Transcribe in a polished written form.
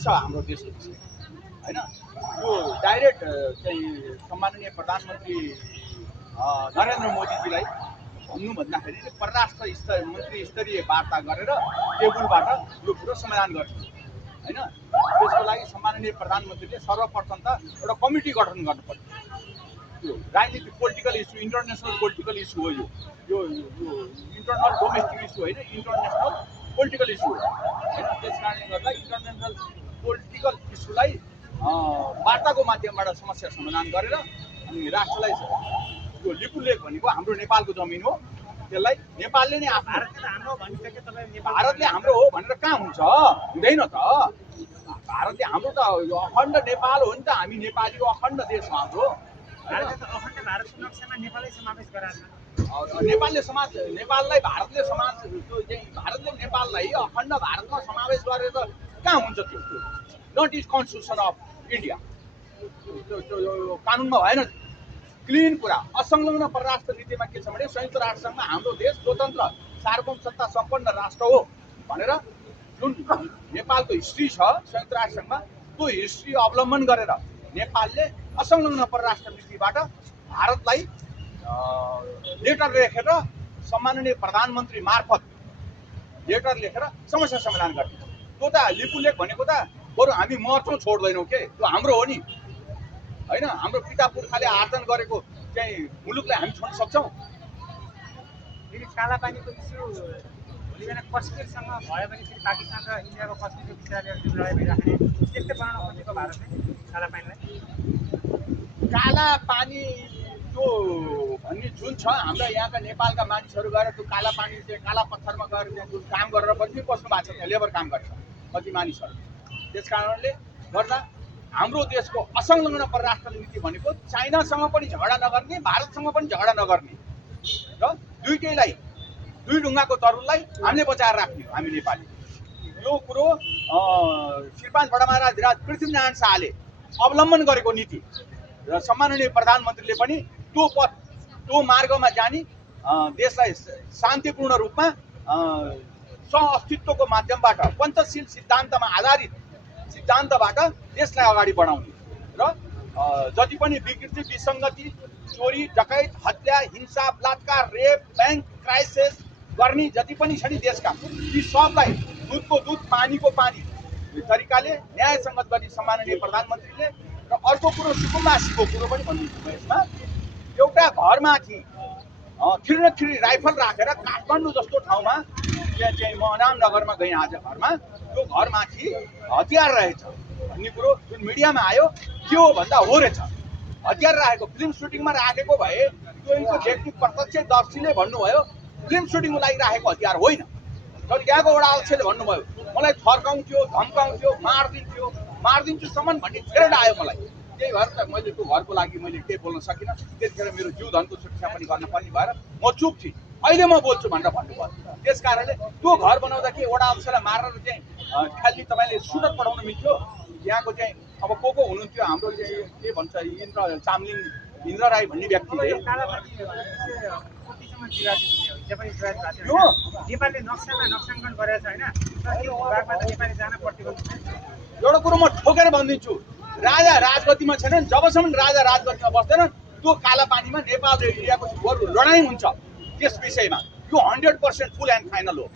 छ हाम्रो देशको विषय हैन। यो डाइरेक्ट चाहिँ सम्माननीय प्रधानमन्त्री नरेन्द्र मोदीजीलाई भन्नु भन्दाखेरि परराष्ट्र मन्त्री स्तरीय वार्ता गरेर टेबलबाट यो कुरो समाधान गर्छ हैन। त्यसको लागि सम्माननीय प्रधानमन्त्रीले सर्वप्रथम त एउटा कमिटी गठन गर्नु पर्छ। यो राजनीतिक political issue, international political issue हो। यो इन्टरनल डोमेस्टिक इस्यु होइन, इन्टरनेसनल पोलिटिकल इस्यु हो हैन। त्यस कारणले गर्दा इन्टरनेसनल पोलिटिकल इस्युलाई वार्ताको माध्यमबाट समस्या समाधान गरेर अनि राष्ट्रलाई यो लिपुलेख भनेको हाम्रो नेपालको जमिन हो, त्यसलाई नेपालले नै भारतले हाम्रो हो भनेर कहाँ हुन्छ? हुँदैन त। भारतले हाम्रो त अखण्ड नेपाल हो नि त, हामी नेपालीको अखण्ड देश हो हाम्रो। नेपाललाई भारतले नेपाललाई अखण्ड भारतमा समावेश गरेर कहाँ हुन्छ? त्यो not is constitution of India, कानुनमा भएन। क्लिन कुरा। असंलग्न परराष्ट्र नीतिमा के छ भने संयुक्त राष्ट्रसङ्घमा हाम्रो देश स्वतन्त्र सार्वभौम सत्ता सम्पन्न राष्ट्र हो भनेर जुन नेपालको हिस्ट्री छ संयुक्त राष्ट्रसङ्घमा, त्यो हिस्ट्री अवलम्बन गरेर नेपालले असंलग्न परराष्ट्र नीतिबाट भारतलाई लेटर लेखेर सम्माननीय प्रधानमन्त्री मार्फत लेटर लेखेर समस्या समाधान गर्ने। त्यो त लिपुलेख भनेको त बरु हामी मर्छौँ छोड्दैनौँ के, त्यो हाम्रो हो नि हैन। हाम्रो पिता पुर्खाले आर्जन गरेको चाहिँ मुलुकलाई हामी छोड्न सक्छौँ? कालापानीको इस्यु भोलिबिहान कश्मीरसँग भयो भने फेरि पाकिस्तान र इन्डियाको कश्मीरको विषयले लडाइँ भइराख्ने त्यस्तै बनाउन खोजेको भारतले कालापानीलाई। कालापानी त्यो भन्ने जुन छ हाम्रा यहाँका नेपालका मानिसहरू गएर त्यो कालापानी चाहिँ काला पत्थरमा गएर त्यहाँ जुन काम गरेर पनि बस्नु भएको छ, त्यहाँ लेबर काम गर्छ कति मानिसहरू। त्यस कारणले गर्दा हाम्रो देशको असंलग्न परराष्ट्र नीति भनेको चाइनासँग पनि झगडा नगर्ने, भारतसँग पनि झगडा नगर्ने र दुईटैलाई दुई ढुङ्गाको तरुललाई हामीले बचाएर राख्ने हो हामी नेपाली। यो कुरो श्रीपाद बडामहाराज पृथ्वीनारायण शाहले अवलम्बन गरेको नीति र सम्माननीय प्रधानमन्त्रीले पनि त्यो मार्गमा जाने देशलाई शान्तिपूर्ण रूपमा सहअस्तित्वको माध्यमबाट पञ्चशील सिद्धान्तमा आधारित सिद्धान्तबाट देशलाई अगाडि बढाउने र जति पनि विकृति, विसङ्गति, चोरी, डकैत, हत्या, हिंसा, बलात्कार, रेप, बैंक क्राइसिस गर्ने जति पनि छ नि देशका, ती सबलाई दुधको दुध पानीको पानी तरिकाले न्यायसङ्गत गर्ने सम्माननीय प्रधानमन्त्रीले। र अर्को कुरो सुकुम्बासीको कुरो पनि भन्नुहुन्छ यसमा, एउटा घरमाथि थिरी राइफल राखेर काठमाडौँ जस्तो ठाउँमा त्यहाँ चाहिँ म अनामनगरमा गएँ आज घरमा, त्यो घरमाथि हतियार रहेछ भन्ने कुरो जुन मिडियामा आयो के हो भन्दा हो रहेछ। हतियार राखेको फिल्म सुटिङमा राखेको भए त्यो यिनको व्यक्ति प्रत्यक्षदर्शीले भन्नुभयो फिल्म सुटिङको लागि राखेको हतियार होइन। तर यहाँको एउटा अध्यक्षले भन्नुभयो मलाई थर्काउँथ्यो, धम्काउँथ्यो, मारिदिन्थ्योसम्म भन्ने थ्रेड आयो मलाई। त्यही भएर त मैले त्यो घरको लागि मैले केही बोल्न सकिनँ। त्यतिखेर मेरो जीव धनको सुरक्षा पनि गर्न पर्ने भएर म चुप थिएँ, अहिले म बोल्छु भनेर भन्नुभयो। त्यस कारणले त्यो घर बनाउँदा के वडा अध्यक्षलाई मारेर चाहिँ खालि तपाईँले सुरत पठाउन मिल्थ्यो? यहाँको चाहिँ अब को हुनुहुन्थ्यो हाम्रो चाहिँ के भन्छ इन्द्र राई भन्ने व्यक्तिले नेपालले नक्सामा नक्साङ्कन गरेको छ होइन, नेपाली जान प्रतिबन्ध। एउटा कुरो म ठोकेर भनिदिन्छु, राजा राजगतिमा छैनन् जबसम्म राजा राजगतिमा बस्दैनन् त्यो कालापानीमा नेपाल र इन्डियाको लडाइँ हुन्छ त्यस विषयमा। यो 100% फुल एन्ड फाइनल हो।